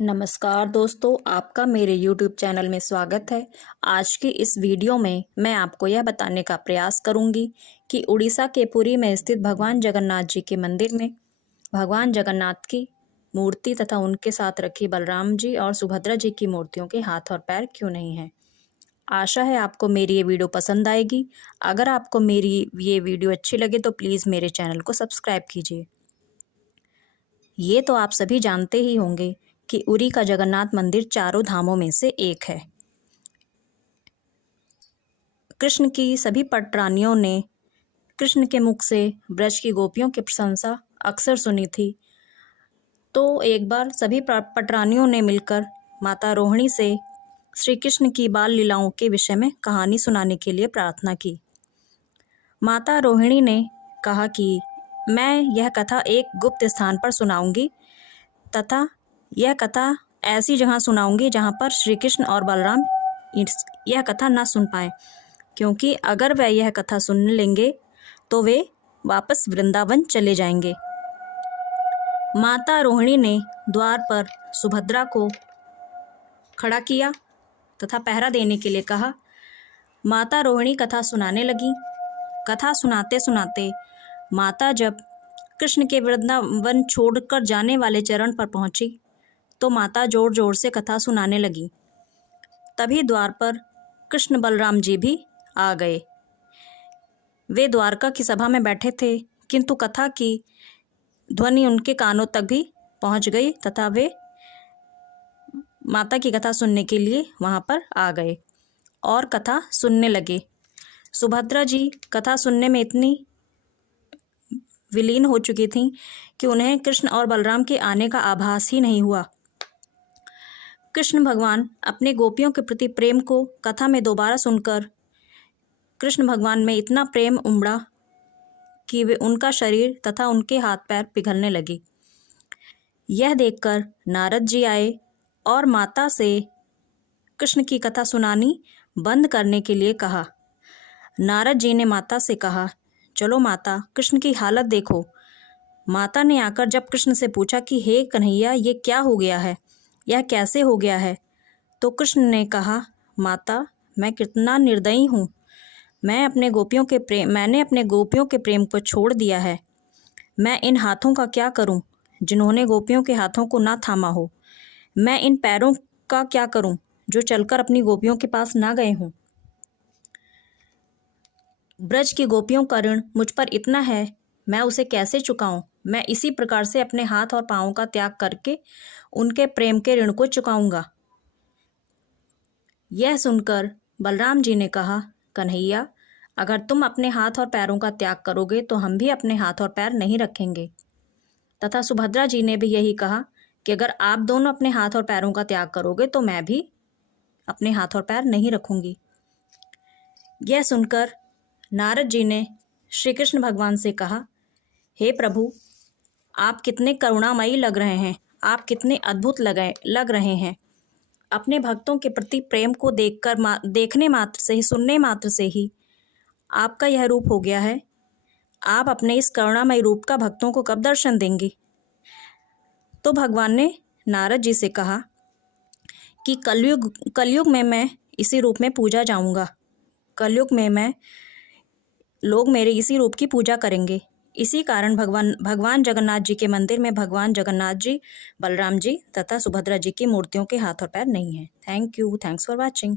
नमस्कार दोस्तों, आपका मेरे YouTube चैनल में स्वागत है। आज की इस वीडियो में मैं आपको यह बताने का प्रयास करूंगी कि उड़ीसा के पुरी में स्थित भगवान जगन्नाथ जी के मंदिर में भगवान जगन्नाथ की मूर्ति तथा उनके साथ रखी बलराम जी और सुभद्रा जी की मूर्तियों के हाथ और पैर क्यों नहीं हैं। आशा है आपको मेरी ये वीडियो पसंद आएगी। अगर आपको मेरी ये वीडियो अच्छी लगे तो प्लीज़ मेरे चैनल को सब्सक्राइब कीजिए। ये तो आप सभी जानते ही होंगे कि उरी का जगन्नाथ मंदिर चारों धामों में से एक है। कृष्ण की सभी पटरानियों ने कृष्ण के मुख से ब्रज की गोपियों की प्रशंसा अक्सर सुनी थी। तो एक बार सभी पटरानियों ने मिलकर माता रोहिणी से श्री कृष्ण की बाल लीलाओं के विषय में कहानी सुनाने के लिए प्रार्थना की। माता रोहिणी ने कहा कि मैं यह कथा एक गुप्त स्थान पर सुनाऊंगी तथा यह कथा ऐसी जगह सुनाऊंगी जहां पर श्री कृष्ण और बलराम यह कथा ना सुन पाए, क्योंकि अगर वह यह कथा सुन लेंगे तो वे वापस वृंदावन चले जाएंगे। माता रोहिणी ने द्वार पर सुभद्रा को खड़ा किया तथा पहरा देने के लिए कहा। माता रोहिणी कथा सुनाने लगी। कथा सुनाते सुनाते माता जब कृष्ण के वृंदावन छोड़कर जाने वाले चरण पर पहुंची तो माता जोर जोर से कथा सुनाने लगी। तभी द्वार पर कृष्ण बलराम जी भी आ गए। वे द्वारका की सभा में बैठे थे, किंतु कथा की ध्वनि उनके कानों तक भी पहुंच गई तथा वे माता की कथा सुनने के लिए वहां पर आ गए और कथा सुनने लगे। सुभद्रा जी कथा सुनने में इतनी विलीन हो चुकी थीं कि उन्हें कृष्ण और बलराम के आने का आभास ही नहीं हुआ। कृष्ण भगवान अपने गोपियों के प्रति प्रेम को कथा में दोबारा सुनकर कृष्ण भगवान में इतना प्रेम उमड़ा कि वे उनका शरीर तथा उनके हाथ पैर पिघलने लगे। यह देखकर नारद जी आए और माता से कृष्ण की कथा सुनानी बंद करने के लिए कहा। नारद जी ने माता से कहा, चलो माता, कृष्ण की हालत देखो। माता ने आकर जब कृष्ण से पूछा कि हे कन्हैया, ये क्या हो गया है, यह कैसे हो गया है, तो कृष्ण ने कहा, माता, मैं कितना निर्दयी हूँ। मैंने अपने गोपियों के प्रेम को छोड़ दिया है। मैं इन हाथों का क्या करूं जिन्होंने गोपियों के हाथों को ना थामा हो। मैं इन पैरों का क्या करूं जो चलकर अपनी गोपियों के पास ना गए हों। ब्रज की गोपियों का ऋण मुझ पर इतना है, मैं उसे कैसे चुकाऊं। मैं इसी प्रकार से अपने हाथ और पांवों का त्याग करके उनके प्रेम के ऋण को चुकाऊंगा। यह सुनकर बलराम जी ने कहा, कन्हैया, अगर तुम अपने हाथ और पैरों का त्याग करोगे तो हम भी अपने हाथ और पैर नहीं रखेंगे। तथा सुभद्रा जी ने भी यही कहा कि अगर आप दोनों अपने हाथ और पैरों का त्याग करोगे तो मैं भी अपने हाथ और पैर नहीं रखूंगी। यह सुनकर नारद जी ने श्री कृष्ण भगवान से कहा, हे प्रभु, आप कितने करुणामयी लग रहे हैं, आप कितने अद्भुत लग रहे हैं। अपने भक्तों के प्रति प्रेम को देखने मात्र से ही, सुनने मात्र से ही आपका यह रूप हो गया है। आप अपने इस करुणामयी रूप का भक्तों को कब दर्शन देंगे। तो भगवान ने नारद जी से कहा कि कलयुग में मैं इसी रूप में पूजा जाऊंगा। कलयुग में लोग मेरे इसी रूप की पूजा करेंगे। इसी कारण भगवान जगन्नाथ जी के मंदिर में भगवान जगन्नाथ जी, बलराम जी तथा सुभद्रा जी की मूर्तियों के हाथ और पैर नहीं हैं। Thank you. Thanks for watching.